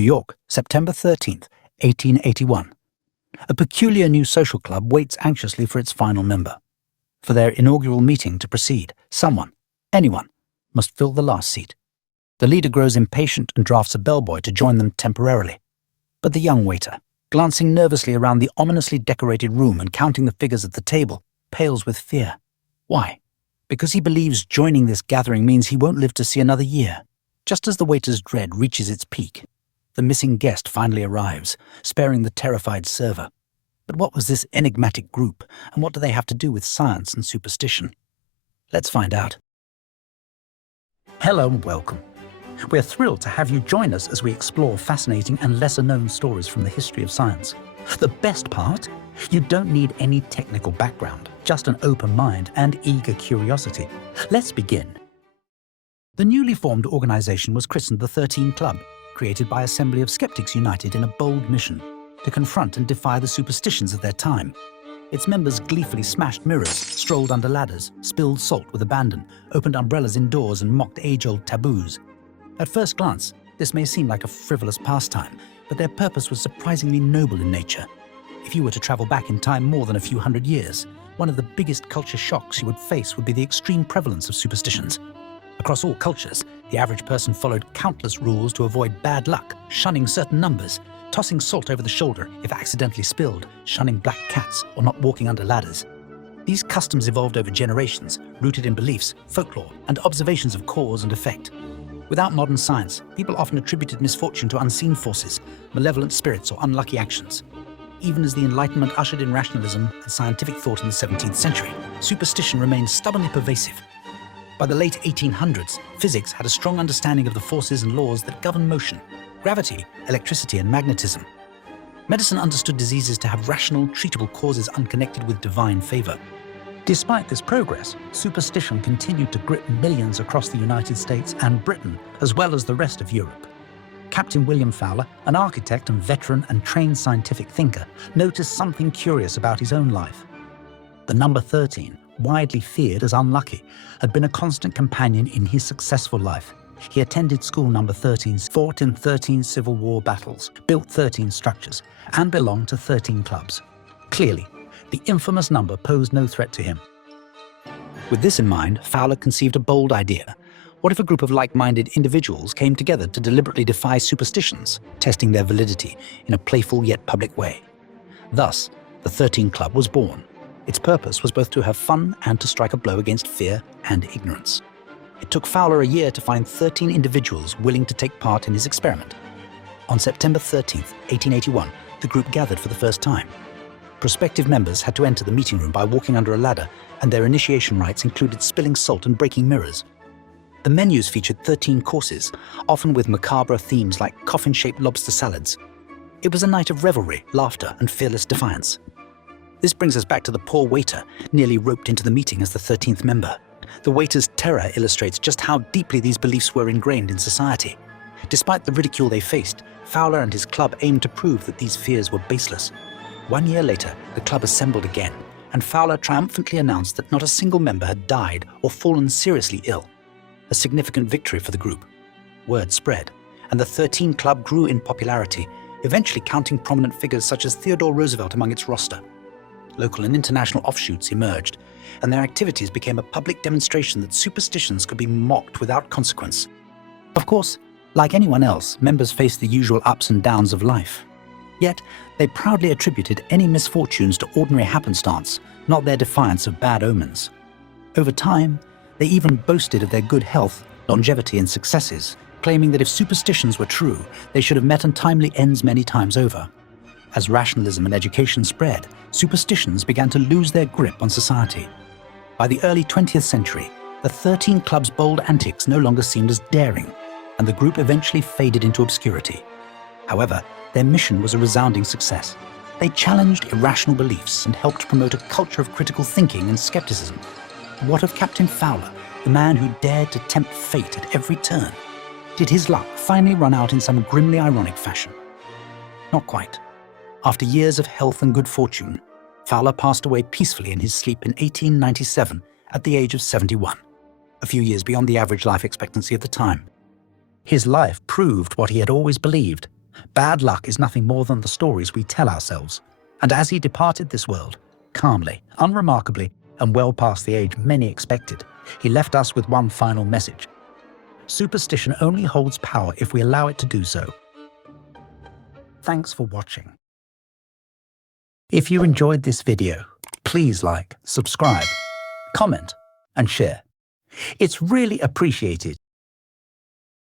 New York, September 13th, 1881. A peculiar new social club waits anxiously for its final member. For their inaugural meeting to proceed, someone, anyone, must fill the last seat. The leader grows impatient and drafts a bellboy to join them temporarily. But the young waiter, glancing nervously around the ominously decorated room and counting the figures at the table, pales with fear. Why? Because he believes joining this gathering means he won't live to see another year. Just as the waiter's dread reaches its peak, the missing guest finally arrives, sparing the terrified server. But what was this enigmatic group, and what do they have to do with science and superstition? Let's find out. Hello and welcome. We're thrilled to have you join us as we explore fascinating and lesser-known stories from the history of science. The best part? You don't need any technical background, just an open mind and eager curiosity. Let's begin. The newly formed organization was christened the 13 Club, created by Assembly of Skeptics united in a bold mission to confront and defy the superstitions of their time. Its members gleefully smashed mirrors, strolled under ladders, spilled salt with abandon, opened umbrellas indoors and mocked age-old taboos. At first glance, this may seem like a frivolous pastime, but their purpose was surprisingly noble in nature. If you were to travel back in time more than a few hundred years, one of the biggest culture shocks you would face would be the extreme prevalence of superstitions. Across all cultures, the average person followed countless rules to avoid bad luck, shunning certain numbers, tossing salt over the shoulder if accidentally spilled, shunning black cats, or not walking under ladders. These customs evolved over generations, rooted in beliefs, folklore, and observations of cause and effect. Without modern science, people often attributed misfortune to unseen forces, malevolent spirits, or unlucky actions. Even as the Enlightenment ushered in rationalism and scientific thought in the 17th century, superstition remained stubbornly pervasive. By the late 1800s, physics had a strong understanding of the forces and laws that govern motion, gravity, electricity, and magnetism. Medicine understood diseases to have rational, treatable causes unconnected with divine favor. Despite this progress, superstition continued to grip millions across the United States and Britain, as well as the rest of Europe. Captain William Fowler, an architect and veteran and trained scientific thinker, noticed something curious about his own life. The number 13, widely feared as unlucky, had been a constant companion in his successful life. He attended school number 13, fought in 13 Civil War battles, built 13 structures, and belonged to 13 clubs. Clearly, the infamous number posed no threat to him. With this in mind, Fowler conceived a bold idea. What if a group of like-minded individuals came together to deliberately defy superstitions, testing their validity in a playful yet public way? Thus, the 13 Club was born. Its purpose was both to have fun and to strike a blow against fear and ignorance. It took Fowler a year to find 13 individuals willing to take part in his experiment. On September 13th, 1881, the group gathered for the first time. Prospective members had to enter the meeting room by walking under a ladder, and their initiation rites included spilling salt and breaking mirrors. The menus featured 13 courses, often with macabre themes like coffin-shaped lobster salads. It was a night of revelry, laughter, and fearless defiance. This brings us back to the poor waiter, nearly roped into the meeting as the 13th member. The waiter's terror illustrates just how deeply these beliefs were ingrained in society. Despite the ridicule they faced, Fowler and his club aimed to prove that these fears were baseless. 1 year later, the club assembled again, and Fowler triumphantly announced that not a single member had died or fallen seriously ill. A significant victory for the group. Word spread, and the 13 Club grew in popularity, eventually counting prominent figures such as Theodore Roosevelt among its roster. Local and international offshoots emerged, and their activities became a public demonstration that superstitions could be mocked without consequence. Of course, like anyone else, members faced the usual ups and downs of life. Yet, they proudly attributed any misfortunes to ordinary happenstance, not their defiance of bad omens. Over time, they even boasted of their good health, longevity, and successes, claiming that if superstitions were true, they should have met untimely ends many times over. As rationalism and education spread, superstitions began to lose their grip on society. By the early 20th century, the 13 Club's bold antics no longer seemed as daring, and the group eventually faded into obscurity. However, their mission was a resounding success. They challenged irrational beliefs and helped promote a culture of critical thinking and skepticism. What of Captain Fowler, the man who dared to tempt fate at every turn? Did his luck finally run out in some grimly ironic fashion? Not quite. After years of health and good fortune, Fowler passed away peacefully in his sleep in 1897 at the age of 71, a few years beyond the average life expectancy of the time. His life proved what he had always believed. Bad luck is nothing more than the stories we tell ourselves. And as he departed this world, calmly, unremarkably, and well past the age many expected, he left us with one final message. Superstition only holds power if we allow it to do so. Thanks for watching. If you enjoyed this video, please like, subscribe, comment, and share. It's really appreciated